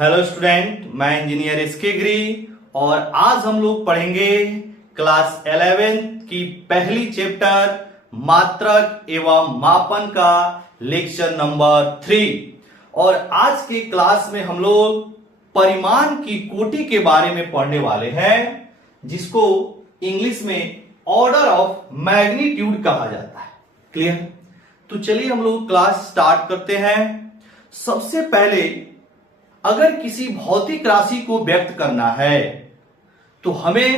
Hello student, मैं engineer SK गिरी और आज हम लोग पढ़ेंगे क्लास 11 की पहली चैप्टर मात्रक एवं मापन का लेक्चर नंबर 3। और आज के क्लास में हम लोग परिमाण की कोटि के बारे में पढ़ने वाले हैं, जिसको इंग्लिश में ऑर्डर ऑफ मैग्नीट्यूड कहा जाता है। क्लियर? तो चलिए हम लोग क्लास स्टार्ट करते हैं। सबसे पहले अगर किसी भौतिक राशि को व्यक्त करना है तो हमें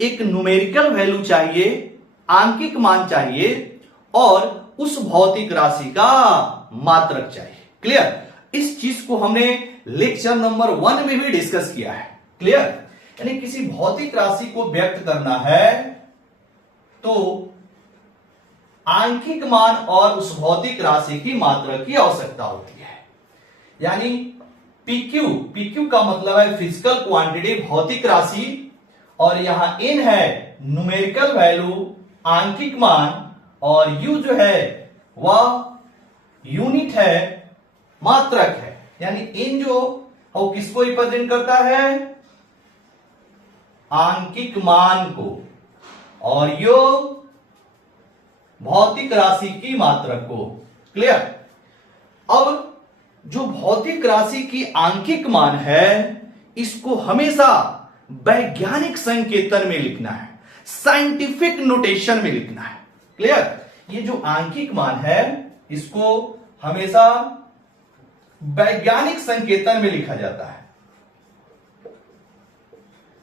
एक न्यूमेरिकल वैल्यू चाहिए, आंकिक मान चाहिए और उस भौतिक राशि का मात्रक चाहिए। क्लियर? इस चीज को हमने लेक्चर नंबर 1 में भी डिस्कस किया है। क्लियर? यानी किसी भौतिक राशि को व्यक्त करना है तो आंकिक मान और उस भौतिक राशि की मात्रक की आवश्यकता होती है। यानी पीक्यू का मतलब है फिजिकल क्वांटिटी, भौतिक राशि, और यहां एन है न्यूमेरिकल वैल्यू, आंकिक मान, और यू जो है वह यूनिट है, मात्रक है। यानी एन जो वो किसको रिप्रेजेंट करता है? आंकिक मान को, और यो भौतिक राशि की मात्रक को। क्लियर? अब जो भौतिक राशि की आंकिक मान है, इसको हमेशा वैज्ञानिक संकेतन में लिखना है, साइंटिफिक नोटेशन में लिखना है। क्लियर? ये जो आंकिक मान है इसको हमेशा वैज्ञानिक संकेतन में लिखा जाता है।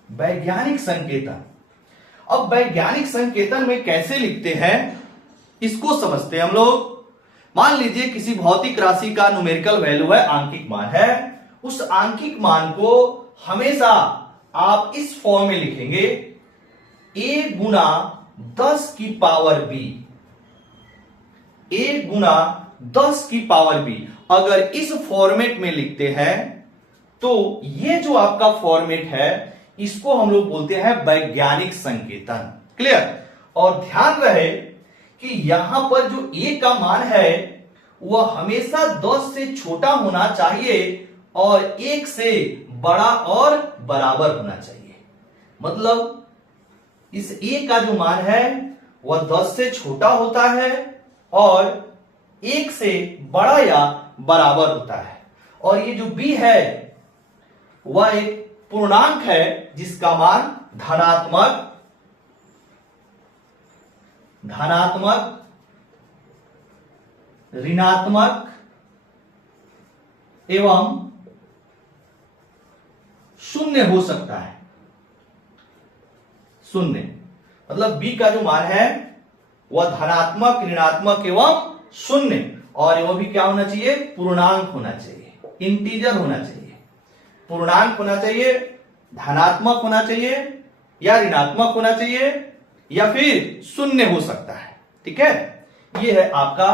वैज्ञानिक संकेतन। अब वैज्ञानिक संकेतन में कैसे लिखते हैं इसको समझते हैं हम लोग। मान लीजिए किसी भौतिक राशि का न्यूमेरिकल वैल्यू है, आंकिक मान है। उस आंकिक मान को हमेशा आप इस फॉर्म में लिखेंगे, a गुना 10 की पावर b। a गुना 10 की पावर b अगर इस फॉर्मेट में लिखते हैं तो ये जो आपका फॉर्मेट है इसको हम लोग बोलते हैं वैज्ञानिक संकेतन। क्लियर? और ध्यान रहे कि यहां पर जो a का मान है वह हमेशा 10 से छोटा होना चाहिए और 1 से बड़ा और बराबर होना चाहिए। मतलब इस a का जो मान है वह 10 से छोटा होता है और 1 से बड़ा या बराबर होता है। और ये जो b है वह एक पूर्णांक है जिसका मान धनात्मक, ऋणात्मक एवं शून्य हो सकता है। शून्य मतलब b का जो मान है वह धनात्मक, ऋणात्मक एवं शून्य, और वह भी क्या होना चाहिए? पूर्णांक होना चाहिए, इंटीजर होना चाहिए। पूर्णांक होना चाहिए, धनात्मक होना चाहिए या ऋणात्मक होना चाहिए या फिर शून्य हो सकता है। ठीक है? यह है आपका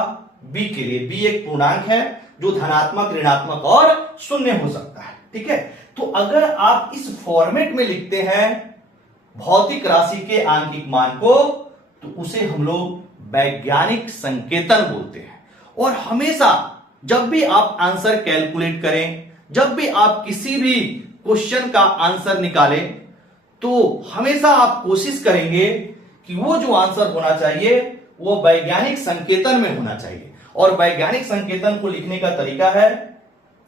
b के लिए। b एक पूर्णांक है जो धनात्मक, ऋणात्मक और शून्य हो सकता है। ठीक है? तो अगर आप इस फॉर्मेट में लिखते हैं भौतिक राशि के आंकिक मान को तो उसे हम लोग वैज्ञानिक संकेतन बोलते हैं। और हमेशा जब भी आप आंसर कैलकुलेट करें, जब भी आप किसी भी क्वेश्चन का आंसर निकालें, तो हमेशा आप कोशिश करेंगे कि वो जो आंसर होना चाहिए वो वैज्ञानिक संकेतन में होना चाहिए। और वैज्ञानिक संकेतन को लिखने का तरीका है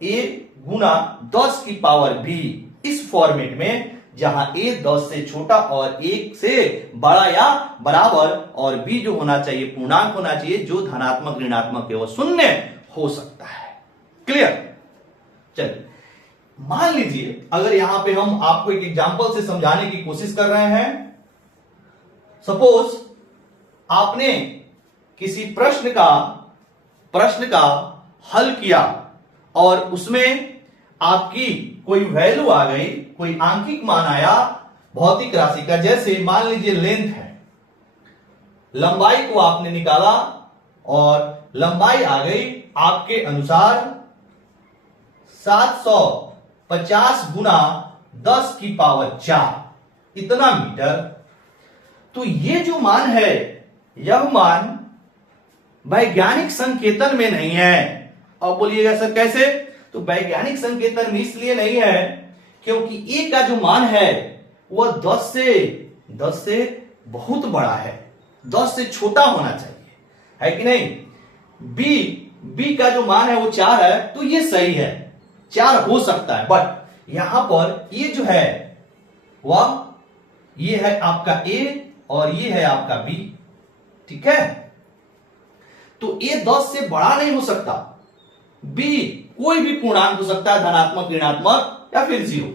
a गुना 10 की पावर b, इस फॉर्मेट में जहां a 10 से छोटा और 1 से बड़ा या बराबर, और b जो होना चाहिए पूर्णांक होना चाहिए जो धनात्मक, ऋणात्मक एवं शून्य हो सकता है। क्लियर? चलिए मान लीजिए अगर यहां पे हम आपको एक एग्जांपल से समझाने की कोशिश कर रहे हैं। सपोज आपने किसी प्रश्न का हल किया और उसमें आपकी कोई वैल्यू आ गई, कोई आंकिक मान आया भौतिक राशि का। जैसे मान लीजिए लेंथ है, लंबाई को आपने निकाला और लंबाई आ गई आपके अनुसार 750 गुना 10 की पावर 4, इतना मीटर। तो ये जो मान है यह मान वैज्ञानिक संकेतन में नहीं है। अब बोलिएगा सर कैसे? तो वैज्ञानिक संकेतन में इसलिए नहीं है क्योंकि ए का जो मान है वह 10 से बहुत बड़ा है, 10 से छोटा होना चाहिए, है कि नहीं। बी का जो मान है वो 4 है, तो ये सही है, 4 हो सकता है, बट यहां पर ये जो है वह ये है आपका ए और ये है आपका बी, ठीक है। तो ए 10 से बड़ा नहीं हो सकता, बी कोई भी पूर्णांक हो सकता है, धनात्मक, ऋणात्मक या फिर 0।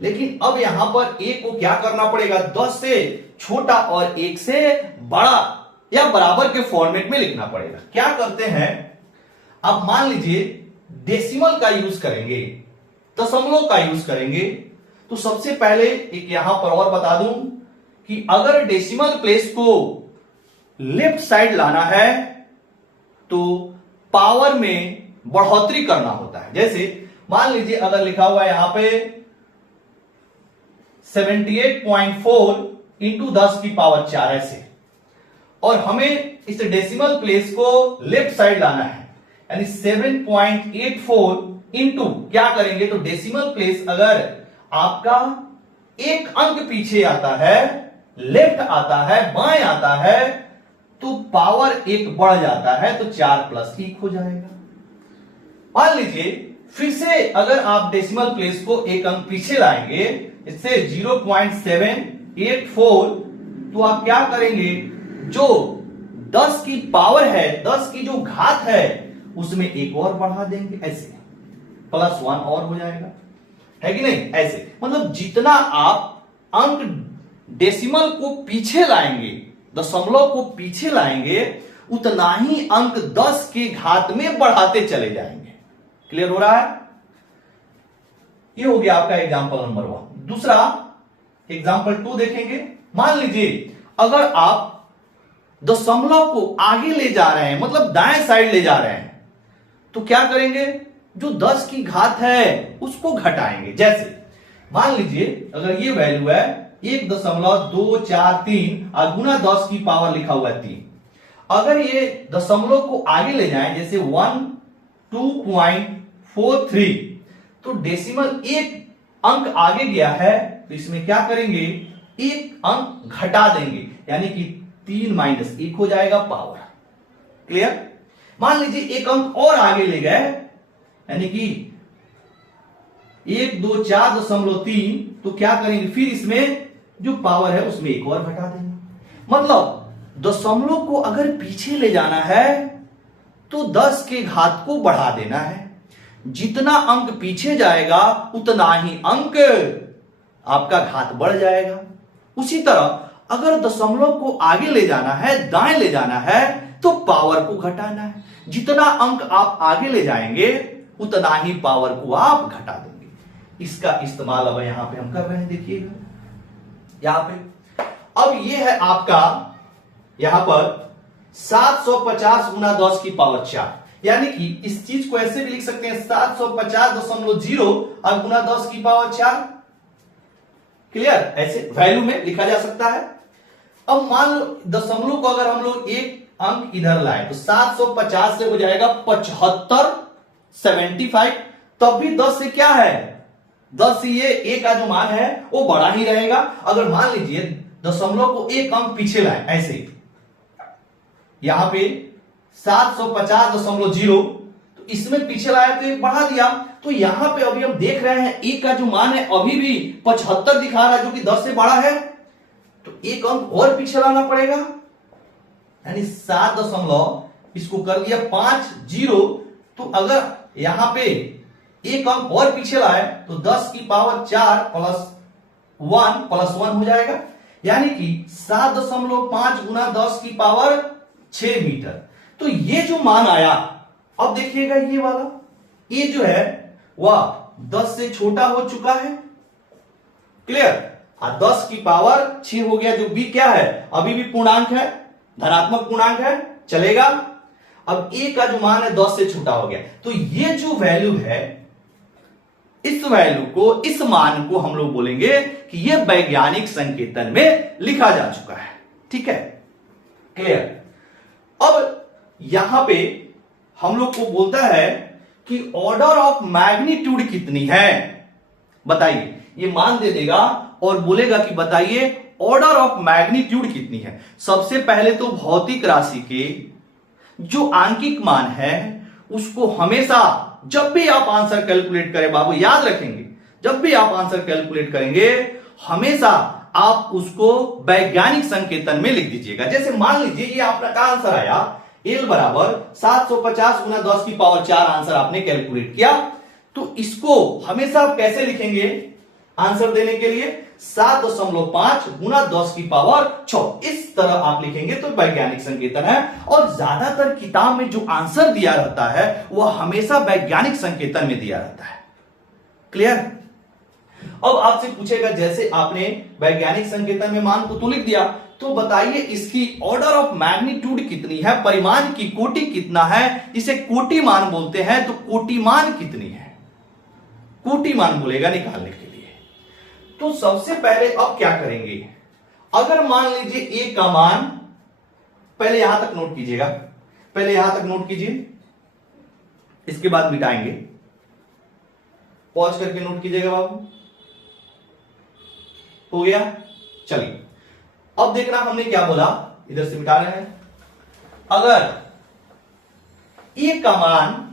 लेकिन अब यहां पर ए को क्या करना पड़ेगा, 10 से छोटा और 1 से बड़ा या बराबर के फॉर्मेट में लिखना पड़ेगा। क्या करते हैं, अब मान लीजिए डेसिमल का यूज करेंगे, दशमलव का यूज करेंगे। तो सबसे पहले एक यहां पर और बता दूं कि अगर डेसिमल प्लेस को लेफ्ट साइड लाना है तो पावर में बढ़ोतरी करना होता है। जैसे मान लीजिए अगर लिखा हुआ है यहां पे 78.4 इंटू 10 की पावर 4 ऐसे, और हमें इस डेसिमल प्लेस को लेफ्ट साइड लाना है, यानी 7.84 इंटू क्या करेंगे, तो डेसिमल प्लेस अगर आपका एक अंक पीछे आता है, लेफ्ट आता है, बाएं आता है, तो पावर 1 बढ़ जाता है, तो 4 + 1 हो जाएगा। मान लीजिए फिर से अगर आप डेसिमल प्लेस को एक अंक पीछे लाएंगे, इससे 0.784, तो आप क्या करेंगे, जो 10 की पावर है, 10 की जो घात है, उसमें 1 और बढ़ा देंगे, ऐसे +1 और हो जाएगा, है कि नहीं। ऐसे मतलब जितना आप अंक डेसिमल को पीछे लाएंगे, दशमलव को पीछे लाएंगे, उतना ही अंक 10 की घात में बढ़ाते चले जाएंगे। क्लियर हो रहा है। ये हो गया आपका एग्जांपल नंबर 1। दूसरा एग्जांपल 2 देखेंगे। मान लीजिए अगर आप दशमलव को आगे ले जा रहे हैं, मतलब दाएं साइड ले जा रहे हैं, तो क्या करेंगे, जो 10 की घात है उसको घटाएंगे। जैसे मान लीजिए अगर ये वैल्यू है 1.243 और गुना 10 की पावर लिखा हुआ है 3, अगर ये दशमलव को आगे ले जाएं, जैसे 2.43, तो डेसिमल एक अंक आगे गया है, तो इसमें क्या करेंगे, एक अंक घटा देंगे, यानी कि 3 - 1 हो जाएगा पावर। क्लियर। मान लीजिए एक अंक और आगे ले गए, यानी कि 124.3, तो क्या करेंगे, फिर इसमें जो पावर है उसमें 1 और घटा देंगे। मतलब दशमलव को अगर पीछे ले जाना है तो 10 के घात को बढ़ा देना है, जितना अंक पीछे जाएगा उतना ही अंक आपका घात बढ़ जाएगा। उसी तरह अगर दशमलव को आगे ले जाना है, दाएं ले जाना है, तो पावर को घटाना है, जितना अंक आप आगे ले जाएंगे उतना ही पावर को आप घटा देंगे। इसका इस्तेमाल अब यहां पे हम कर रहे हैं, देखिएगा यहां पे। अब ये है आपका यहां पर 750 गुना 10 की पावर 4, यानी कि इस चीज को ऐसे भी लिख सकते हैं 750.0 और गुना 10 की पावर 4। क्लियर। ऐसे वैल्यू में लिखा जा सकता है। अब मान लो दशमलव को अगर हम लोग एक अंक इधर लाए, तो 750 से हो जाएगा 75, 75, तब भी 10 से क्या है, 10 से ये ए का जो मान है वो बड़ा ही रहेगा। अगर मान लीजिए दशमलव को एक अंक पीछे लाए, ऐसे यहां पे 750.0, तो इसमें पीछे लाया तो एक बढ़ा दिया, तो यहां पे अभी हम देख रहे हैं ए का जो मान है अभी भी 75 दिखा रहा है, जो कि 10 से बड़ा है, तो एक अंक और पीछे लाना पड़ेगा, यानी 7 दशमलव इसको कर दिया 50। तो अगर यहां पे एक अंक और पीछे लाए तो 10 की पावर 4 + 1 हो जाएगा, यानी कि 7.5 गुना 10 की पावर 6 मीटर। तो ये जो मान आया, अब देखिएगा ये वाला, ये जो है वह 10 से छोटा हो चुका है। क्लियर। 10 की पावर 6 हो गया, जो बी क्या है, अभी भी पूर्णांक है, धनात्मक पूर्णांक है, चलेगा। अब ए का जो मान है 10 से छोटा हो गया, तो ये जो वैल्यू है, इस वैल्यू को, इस मान को हम लोग बोलेंगे कि ये वैज्ञानिक संकेतन में लिखा जा चुका है। ठीक है। क्लियर। अब यहां पे हम लोग को बोलता है कि ऑर्डर ऑफ मैग्नीट्यूड कितनी है, बताइए। ये मान दे देगा और बोलेगा कि बताइए ऑर्डर ऑफ मैग्नीट्यूड कितनी है। सबसे पहले तो भौतिक राशि के जो आंकिक मान है उसको हमेशा जब भी आप आंसर कैलकुलेट करें, बाबू याद रखेंगे, जब भी आप आंसर कैलकुलेट करेंगे हमेशा आप उसको वैज्ञानिक संकेतन में लिख दीजिएगा। जैसे मान लीजिए ये आपका का आंसर आया L बराबर 750 गुना 10 की पावर 4 आंसर आपने कैलकुलेट किया, तो इसको हमेशा आप कैसे लिखेंगे आंसर देने के लिए 7.5 गुना 10 की पावर 6, इस तरह आप लिखेंगे तो वैज्ञानिक संकेतन है। और ज्यादातर किताब में जो आंसर दिया रहता है वह हमेशा वैज्ञानिक संकेतन में दिया रहता है। क्लियर? अब आपसे पूछेगा जैसे आपने वैज्ञानिक संकेतन में मान को तो लिख दिया, तो बताइए इसकी ऑर्डर ऑफ मैग्नीट्यूड कितनी है, परिमाण की कोटि कितना है, इसे कोटि मान बोलते हैं, तो कोटि मान कितनी है, कोटि मान बोलेगा निकालने के लिए। तो सबसे पहले अब क्या करेंगे, अगर मान लीजिए ए का मान, पहले यहां तक नोट कीजिएगा, पहले यहां तक नोट कीजिए, इसके बाद मिटाएंगे, पॉज करके नोट कीजिएगा बाबू। हो गया? चलिए अब देखना हमने क्या बोला, इधर से मिटा रहे हैं। अगर ए का मान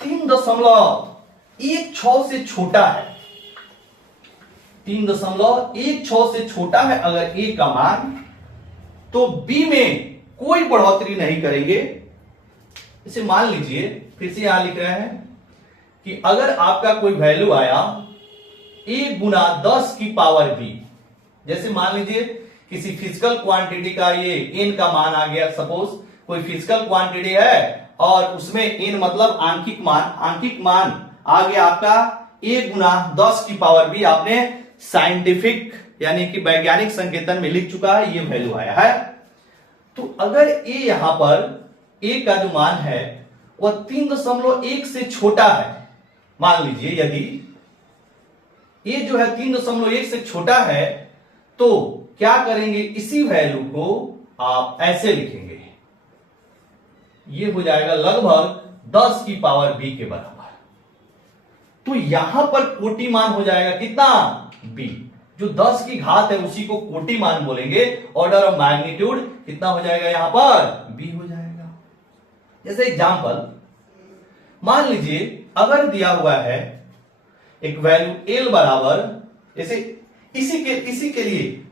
3.16 से छोटा है, 3.16 से छोटा है अगर ए का मान, तो बी में कोई बढ़ोतरी नहीं करेंगे। इसे मान लीजिए, फिर से यहां लिख रहे हैं कि अगर आपका कोई वैल्यू आया ए गुना 10 की पावर बी, जैसे मान लीजिए किसी फिजिकल क्वांटिटी का ये एन का मान आ गया, सपोज कोई फिजिकल क्वांटिटी है और उसमें एन मतलब आंकिक मान आ गया आपका ए गुना 10 की पावर बी, आपने साइंटिफिक यानी कि वैज्ञानिक संकेतन में लिख चुका है, ये वैल्यू आया है। तो अगर ए यहां पर ए का जो मान है वह 3.1 से छोटा है, मान लीजिए यदि ये जो है 3.1 से छोटा है, तो क्या करेंगे, इसी वैल्यू को आप ऐसे लिखेंगे, ये हो जाएगा लगभग 10 की पावर बी के बराबर। तो यहां पर कोटि मान हो जाएगा कितना, बी, जो 10 की घात है उसी को कोटि मान बोलेंगे। ऑर्डर ऑफ मैग्नीट्यूड कितना हो जाएगा यहां पर, बी हो जाएगा। जैसे एग्जांपल मान लीजिए अगर दिया हुआ है एक वैल्यू एल बराबर, जैसे इसी के लिए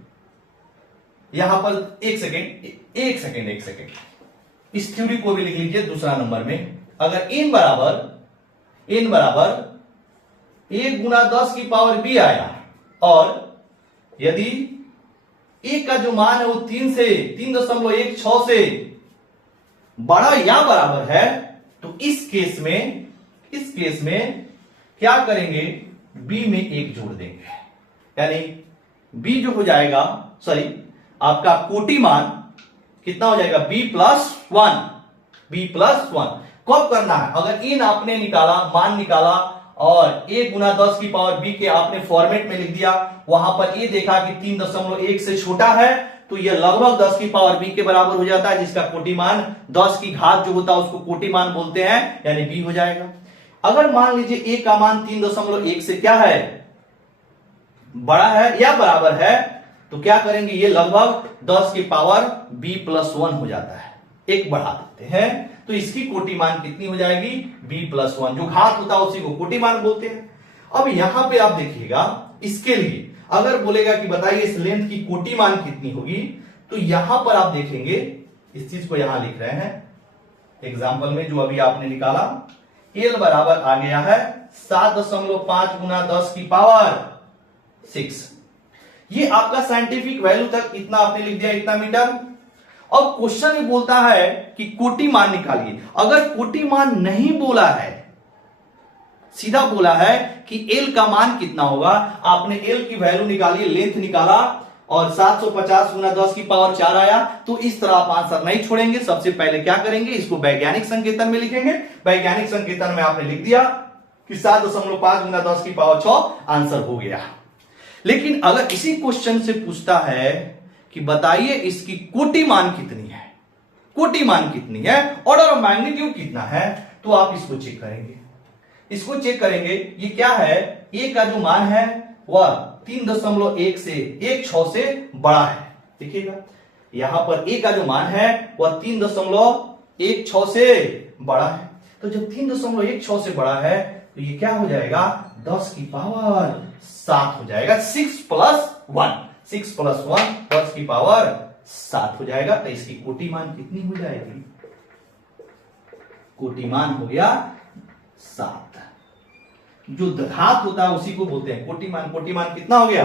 यहां पर एक सेकेंड इस थ्योरी को भी लिख लीजिए दूसरा नंबर में। अगर एन बराबर ए गुना 10 की पावर बी आया और यदि ए का जो मान है वो 3.16 से बड़ा या बराबर है, तो इस केस में क्या करेंगे, बी में एक जोड़ देंगे, यानी बी जो हो जाएगा, सॉरी आपका कोटि मान कितना हो जाएगा, b प्लस 1। कब करना है, अगर इन आपने निकाला, मान निकाला और a गुना 10 की पावर b के आपने फॉर्मेट में लिख दिया, वहां पर ये देखा कि 3.1 से छोटा है, तो ये लगभग 10 की पावर b के बराबर हो जाता है, जिसका कोटि मान 10 की घात जो होता है उसको कोटि मान बोलते हैं, यानी b हो जाएगा। अगर मान लीजिए a का मान 3.1 से क्या है, बड़ा है या बराबर है, तो क्या करेंगे, ये लगभग 10 की पावर b प्लस 1 हो जाता है, एक बढ़ा देते हैं, तो इसकी कोटि मान कितनी हो जाएगी, b प्लस 1, जो घात होता है उसी को कोटि मान बोलते हैं। अब यहां पे आप देखिएगा, इसके लिए अगर बोलेगा कि बताइए इस लेंथ की कोटि मान कितनी होगी, तो यहां पर आप देखेंगे, इस चीज को यहां लिख रहे हैं एग्जाम्पल में जो अभी आपने निकाला, एल बराबर आ गया है 7.5 गुना 10 की पावर 6। ये आपका साइंटिफिक वैल्यू तक इतना आपने लिख दिया, इतना मीटर। अब क्वेश्चन में बोलता है कि कोटि मान निकालिए। अगर कोटि मान नहीं बोला है, सीधा बोला है कि एल का मान कितना होगा, आपने एल की वैल्यू निकाली, लेंथ निकाला और 750 गुना 10 की पावर 4 आया, तो इस तरह आप आंसर नहीं छोड़ेंगे। सबसे पहले क्या करेंगे, इसको वैज्ञानिक संकेतन में लिखेंगे। वैज्ञानिक संकेतन में आपने लिख दिया कि 7.5 गुना 10 की पावर 6 आंसर हो गया। लेकिन अगर इसी क्वेश्चन से पूछता है कि बताइए इसकी कोटि मान कितनी है, कोटि मान कितनी है, ऑर्डर ऑफ मैग्नीट्यूड कितना है, तो आप इसको चेक करेंगे। इसको चेक करेंगे, ये क्या है, ए का जो मान है वह 3.1 से 1.6 से बड़ा है। देखिएगा यहां पर ए का जो मान है वह 3.16 से बड़ा है। तो जब 3.16 से बड़ा है तो ये क्या हो जाएगा, 10 की पावर 7 हो जाएगा। 6 प्लस 1 10 की पावर 7 हो जाएगा। तो इसकी कोटि मान कितनी हो जाएगी, कोटि मान हो गया 7। जो घात होता है उसी को बोलते हैं कोटि मान। कोटि मान कितना हो गया,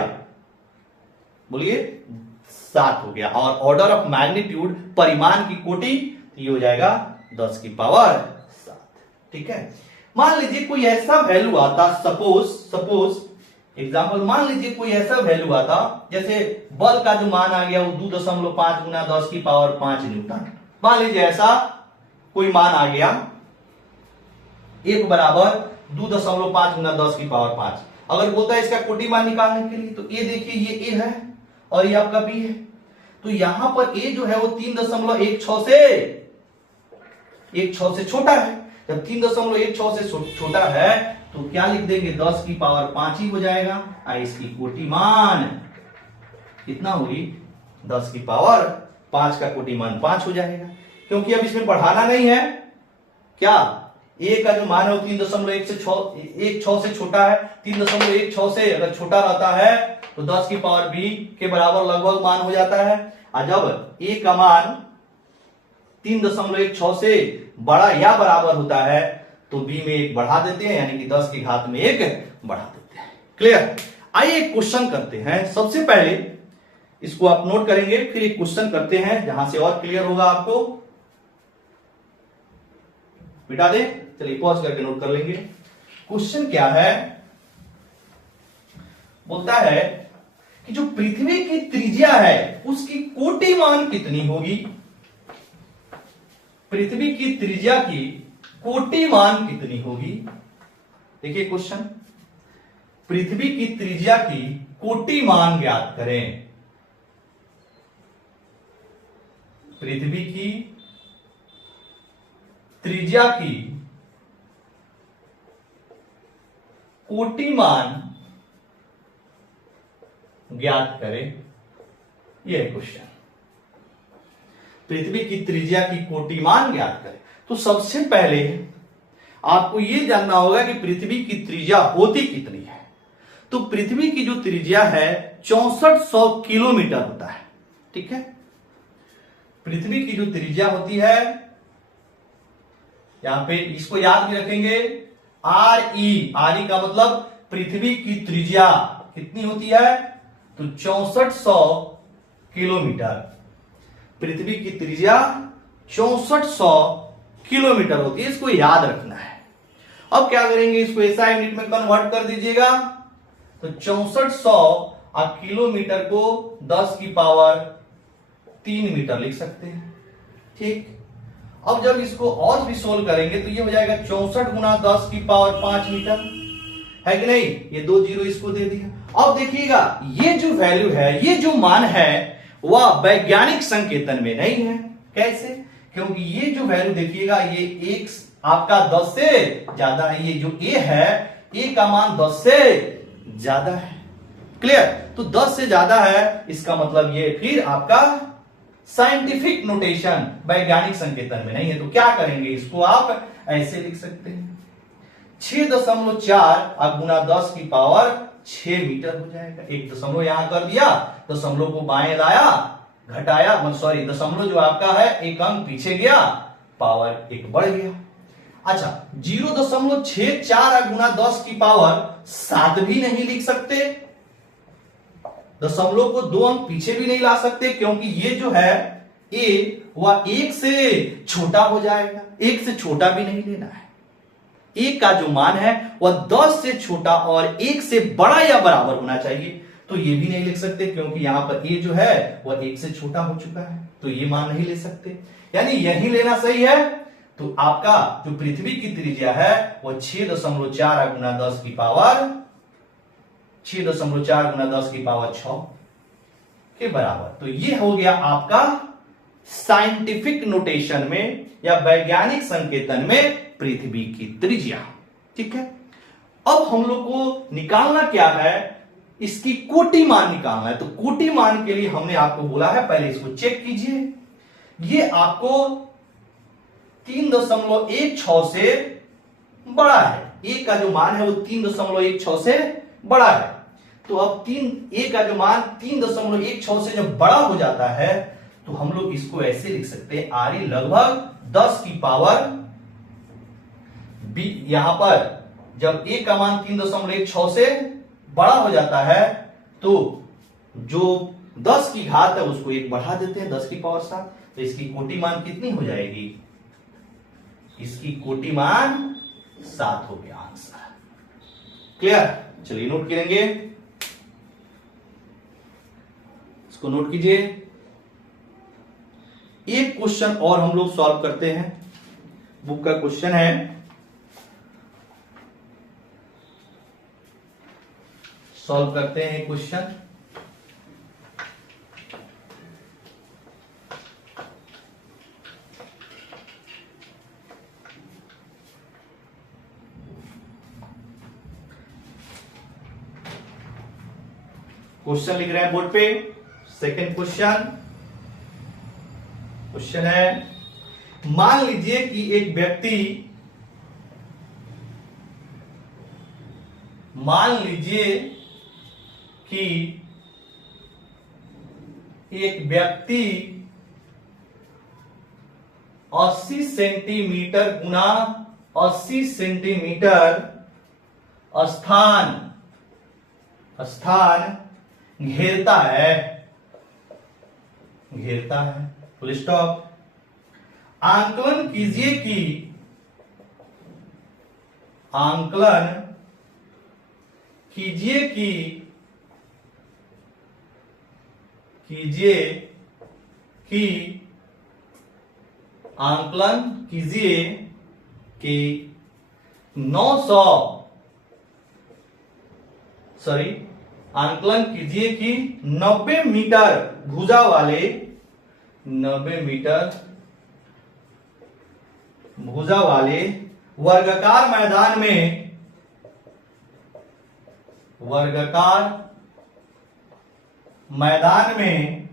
बोलिए 7 हो गया। और ऑर्डर ऑफ मैग्नीट्यूड, परिमाण की कोटि, तो ये हो जाएगा 10 की पावर 7। ठीक है। मान लीजिए कोई ऐसा वैल्यू आता, सपोज एग्जाम्पल, मान लीजिए कोई ऐसा वैल्यू आता, जैसे बल का जो मान आ गया वो 2.5 गुना 10 की पावर 5 न्यूटन। मान लीजिए ऐसा कोई मान आ गया, एक बराबर 2.5 गुना 10 की पावर 5। अगर बोलता है इसका कोटि मान निकालने के लिए, तो ये देखिए ये ए है और ये आपका बी है। तो यहां पर ए जो है वो 3.16 से छोटा है। जब 3.16 से छोटा है तो क्या लिख देंगे, 10 की पावर 5 ही हो जाएगा। इसकी कोटि मान कितना होगी, 10 की पावर 5 का कोटि मान 5 हो जाएगा। क्योंकि अब इसमें बढ़ाना नहीं है, क्या ए का जो मान है वो 3.16 से छोटा है। 3.16 से अगर छोटा रहता है तो 10 की पावर बी के बराबर लगभग मान हो जाता है। और जब ए का मान 3.16 से बड़ा या बराबर होता है तो बी में 1 बढ़ा देते हैं, यानी कि 10 की घात में 1 बढ़ा देते हैं। क्लियर। आइए एक क्वेश्चन करते हैं। सबसे पहले इसको आप नोट करेंगे, फिर एक क्वेश्चन करते हैं जहां से और क्लियर होगा आपको। बिटा दे, चलिए पॉज करके नोट कर लेंगे। क्वेश्चन क्या है, बोलता है कि जो पृथ्वी की त्रिज्या है उसकी कोटि मान कितनी होगी। पृथ्वी की त्रिज्या की कोटि मान कितनी होगी। देखिए क्वेश्चन, पृथ्वी की त्रिज्या की कोटि मान ज्ञात करें। पृथ्वी की त्रिज्या की कोटि मान ज्ञात करें, यह क्वेश्चन। पृथ्वी की त्रिज्या की कोटि मान ज्ञात करें। तो सबसे पहले आपको यह जानना होगा कि पृथ्वी की त्रिज्या होती कितनी है। तो पृथ्वी की जो त्रिज्या है 6400 किलोमीटर होता है। ठीक है। पृथ्वी की जो त्रिज्या होती है, यहां पे इसको याद भी रखेंगे, आर ई का मतलब पृथ्वी की त्रिज्या कितनी होती है, तो 6400 किलोमीटर। पृथ्वी की त्रिज्या 6400 किलोमीटर होती है, इसको याद रखना है। अब क्या करेंगे, इसको एसआई यूनिट में कन्वर्ट कर दीजिएगा। तो 6400 किलोमीटर को 10 की पावर 3 मीटर लिख सकते हैं। ठीक। अब जब इसको और भी सोल्व करेंगे तो ये हो जाएगा 64 गुना 10 की पावर 5 मीटर, है कि नहीं। ये 2 जीरो इसको दे दिया। अब देखिएगा ये जो वैल्यू है, ये जो मान है वह वैज्ञानिक संकेतन में नहीं है। कैसे, क्योंकि ये जो वैल्यू देखिएगा ये एक आपका 10 से ज्यादा है। ये जो ए है, ए का मान 10 से ज्यादा है। क्लियर। तो 10 से ज्यादा है, इसका मतलब ये फिर आपका साइंटिफिक नोटेशन, वैज्ञानिक संकेतन में नहीं है। तो क्या करेंगे, इसको आप ऐसे लिख सकते हैं, 6.4 गुना 10 की पावर 6 मीटर हो जाएगा। एक दशमलव यहां कर दिया, दशमलव को बाएं लाया, घटाया, सॉरी दशमलव जो आपका है एक अंक पीछे गया, पावर 1 बढ़ गया। अच्छा, 0.64 गुना 10 की पावर 7 भी नहीं लिख सकते, दशमलव को 2 अंक पीछे भी नहीं ला सकते, क्योंकि ये जो है ए वह 1 से छोटा हो जाएगा। 1 से छोटा भी नहीं लेना है। ए का जो मान है वह 10 से छोटा और 1 से बड़ा या बराबर होना चाहिए। तो ये भी नहीं लिख सकते, क्योंकि यहां पर ए जो है वह 1 से छोटा हो चुका है, तो ये मान नहीं ले सकते। यानी यही लेना सही है। तो आपका जो पृथ्वी की त्रिज्या है वह 6.4 गुना 10 की पावर 6.4 गुना 10 की पावर 6 के बराबर। तो ये हो गया आपका साइंटिफिक नोटेशन में या वैज्ञानिक संकेतन में पृथ्वी की त्रिज्या। ठीक है, अब हम लोग को निकालना क्या है, इसकी कोटि मान निकालना है। तो कोटि मान के लिए हमने आपको बोला है पहले इसको चेक कीजिए। ये आपको 3.16 से बड़ा है, ए का जो मान है वो 3.16 से बड़ा है। तो अब ए का जो मान 3.16 से जब बड़ा हो जाता है तो हम लोग इसको ऐसे लिख सकते हैं, आर ई लगभग 10 की पावर बी। यहां पर जब ए का मान 3.16 से बड़ा हो जाता है तो जो 10 की घात है उसको एक बढ़ा देते हैं 10 की पावर 7। तो इसकी कोटि मान कितनी हो जाएगी, इसकी कोटि मान 7 हो गया आंसर। क्लियर, चलिए नोट करेंगे, इसको नोट कीजिए। एक क्वेश्चन और हम लोग सॉल्व करते हैं, बुक का क्वेश्चन है, सॉल्व करते हैं क्वेश्चन। क्वेश्चन लिख रहे हैं बोर्ड पे। सेकंड क्वेश्चन, क्वेश्चन है, मान लीजिए कि एक व्यक्ति, मान लीजिए कि एक व्यक्ति 80 सेंटीमीटर गुना 80 सेंटीमीटर स्थान घेरता है, फुल स्टॉप। आंकलन कीजिए कि आंकलन कीजिए कि 90 मीटर भुजा वाले 90 मीटर भुजा वाले वर्गाकार मैदान में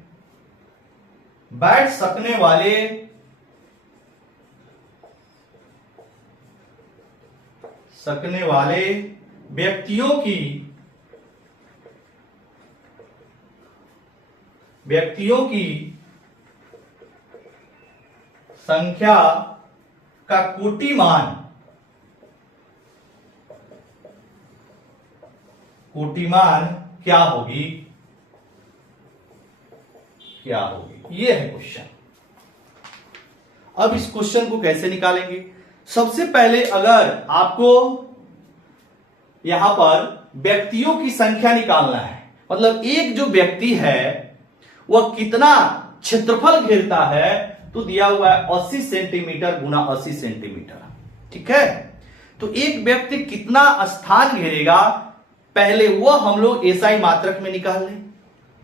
बैठ सकने वाले व्यक्तियों की संख्या का कोटि मान क्या होगी, ये है क्वेश्चन। अब इस क्वेश्चन को कैसे निकालेंगे, सबसे पहले अगर आपको यहां पर व्यक्तियों की संख्या निकालना है, मतलब एक जो व्यक्ति है वह कितना क्षेत्रफल घेरता है, तो दिया हुआ है 80 सेंटीमीटर गुना 80 सेंटीमीटर। ठीक है, तो एक व्यक्ति कितना स्थान घेरेगा, पहले वह हम लोग एसआई मात्रक में निकाल लें,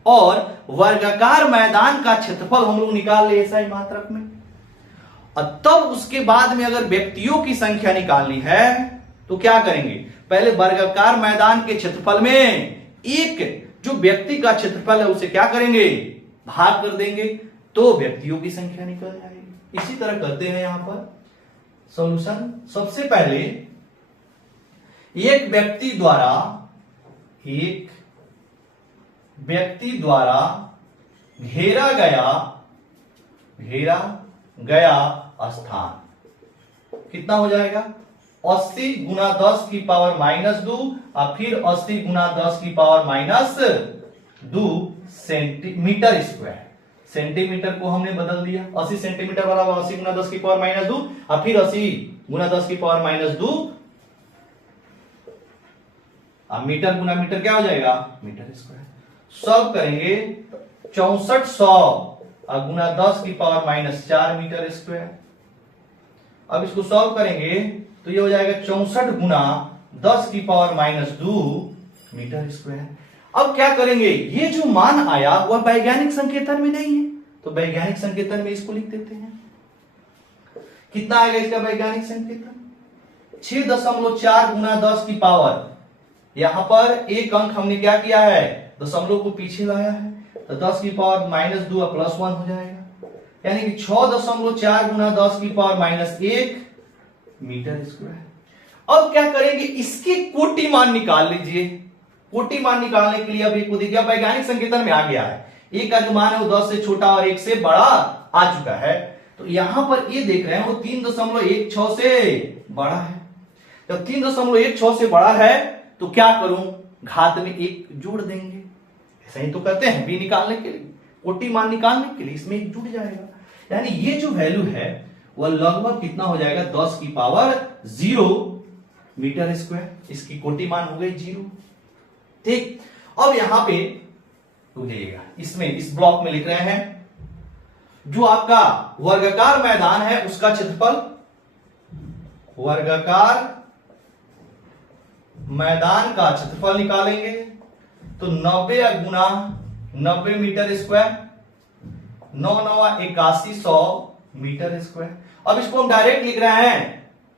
और वर्गाकार मैदान का क्षेत्रफल हम लोग निकाल ले एसआई मात्रक में। और तब उसके बाद में अगर व्यक्तियों की संख्या निकालनी है तो क्या करेंगे, पहले वर्गाकार मैदान के क्षेत्रफल में एक जो व्यक्ति का क्षेत्रफल है उसे क्या करेंगे, भाग कर देंगे, तो व्यक्तियों की संख्या निकल जाएगी। इसी तरह करते हैं यहां पर सॉल्यूशन। सबसे पहले एक व्यक्ति द्वारा घेरा गया स्थान कितना हो जाएगा, 80 गुना 10 की पावर -2 और फिर 80 गुना 10 की पावर -2 सेंटीमीटर स्क्वायर। सेंटीमीटर को हमने बदल दिया, 80 सेंटीमीटर बराबर 80 गुना 10 की पावर -2 और फिर 80 गुना 10 की पावर -2, अब मीटर गुना मीटर क्या हो जाएगा, मीटर स्क्वायर। सॉल्व करेंगे 6400 गुना 10 की पावर -4 मीटर स्क्वायर। अब इसको सॉल्व करेंगे तो ये हो जाएगा 64 गुना 10 की पावर -2 मीटर स्क्वायर। अब क्या करेंगे, ये जो मान आया वह वैज्ञानिक संकेतन में नहीं है, तो वैज्ञानिक संकेतन में इसको लिख देते हैं। कितना आएगा इसका वैज्ञानिक संकेतन, 6.4 गुना 10 की पावर, यहां पर एक अंक हमने क्या किया है, दशमलव को पीछे लाया है, तो 10 की पावर -2 +1 हो जाएगा, यानी कि 6.4 गुना 10 की पावर -1 मीटर स्क्वायर। अब क्या करेंगे, इसकी कोटि मान निकाल लीजिए। कोटि मान निकालने के लिए अब एक को देखिए, वैज्ञानिक संकेतन में आ गया है, एक का जो मान है वो 10 से छोटा और 1 से बड़ा आ चुका है। तो यहां पर ये देख रहे हैं वो 3.16 से बड़ा है। जब 3.16 से बड़ा है तो क्या करूं, घात में 1 जोड़ देंगे, ऐसा ही तो करते हैं बी निकालने के लिए, कोटि मान निकालने के लिए इसमें 1 जुड़ जाएगा, यानी ये जो वैल्यू है वह लगभग कितना हो जाएगा, 10 की पावर 0 मीटर स्क्वायर। इसकी कोटि मान हो गई 0। ठीक, अब यहां पे रुक जाइएगा, इसमें इस ब्लॉक में लिख रहे हैं जो आपका वर्गाकार मैदान है उसका क्षेत्रफल, वर्गाकार मैदान का क्षेत्रफल निकालेंगे तो 90 गुना 90 मीटर स्क्वायर, 9 9 81 100 मीटर स्क्वायर। अब इसको हम डायरेक्ट लिख रहे हैं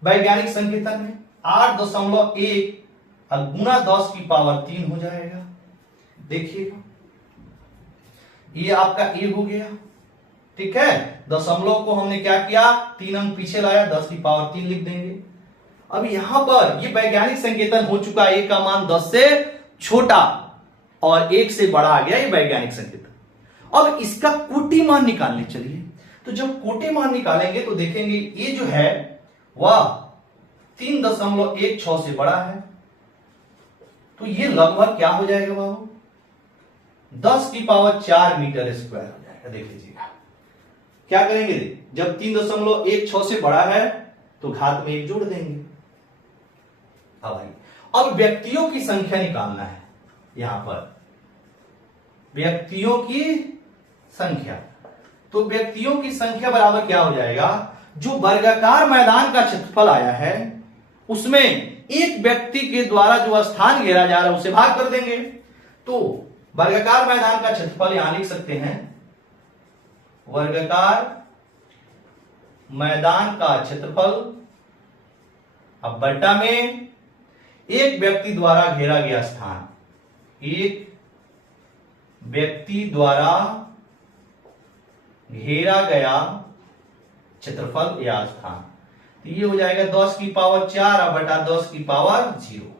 वैज्ञानिक संकेतन में, 8.1 गुना 10 की पावर 3 हो जाएगा। देखिएगा ये आपका ए हो गया, ठीक है, दशमलव को हमने क्या किया, 3 अंक पीछे लाया, 10 की पावर 3 लिख देंगे। अब यहां पर ये वैज्ञानिक संकेतन हो चुका है, ए का मान 10 से छोटा और 1 से बड़ा आ गया, ये वैज्ञानिक संकेतन। अब इसका कोटि मान निकालने चलिए, तो जब कोटि मान निकालेंगे तो देखेंगे ये जो है वह 3.16 से बड़ा है, तो ये लगभग क्या हो जाएगा बाबू, 10 की पावर 4 मीटर स्क्वायर हो जाएगा। देख लीजिएगा क्या करेंगे, जब 3.16 से बड़ा है तो घात में 1 जोड़ देंगे। अब व्यक्तियों की संख्या निकालना है, यहां पर व्यक्तियों की संख्या, तो व्यक्तियों की संख्या बराबर क्या हो जाएगा, जो वर्गाकार मैदान का क्षेत्रफल आया है उसमें एक व्यक्ति के द्वारा जो स्थान घेरा जा रहा है उसे भाग कर देंगे। तो वर्गाकार मैदान का क्षेत्रफल यहां लिख सकते हैं, वर्गाकार मैदान का क्षेत्रफल, अब बट्टा में एक व्यक्ति द्वारा घेरा गया स्थान, एक व्यक्ति द्वारा घेरा गया क्षेत्रफल या स्थान, तो ये हो जाएगा 10 की पावर 4 बटा 10 की पावर 0।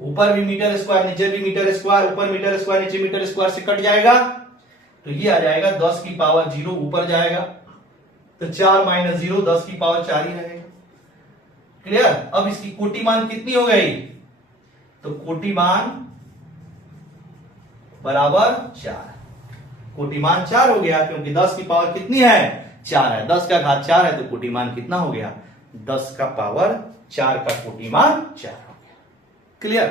ऊपर भी मीटर स्क्वायर नीचे भी मीटर स्क्वायर, ऊपर मीटर स्क्वायर नीचे मीटर स्क्वायर से कट जाएगा, तो ये आ जाएगा 10 की पावर 0 ऊपर जाएगा, तो 4 - 0 10 की पावर 4 ही रहेगा। क्लियर। अब इसकी कोटि मान कितनी हो गई, तो कोटि मान बराबर 4, कोटि मान 4 हो गया, क्योंकि 10 की पावर कितनी है, 4 है, 10 का घात 4 है, तो कोटि मान कितना हो गया, 10 का पावर 4 का कोटि मान 4 हो गया। क्लियर।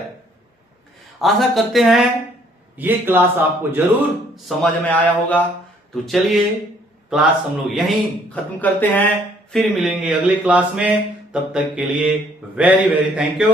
आशा करते हैं ये क्लास आपको जरूर समझ में आया होगा। तो चलिए क्लास हम लोग यहीं खत्म करते हैं, फिर मिलेंगे अगले क्लास में, तब तक के लिए वेरी वेरी थैंक यू।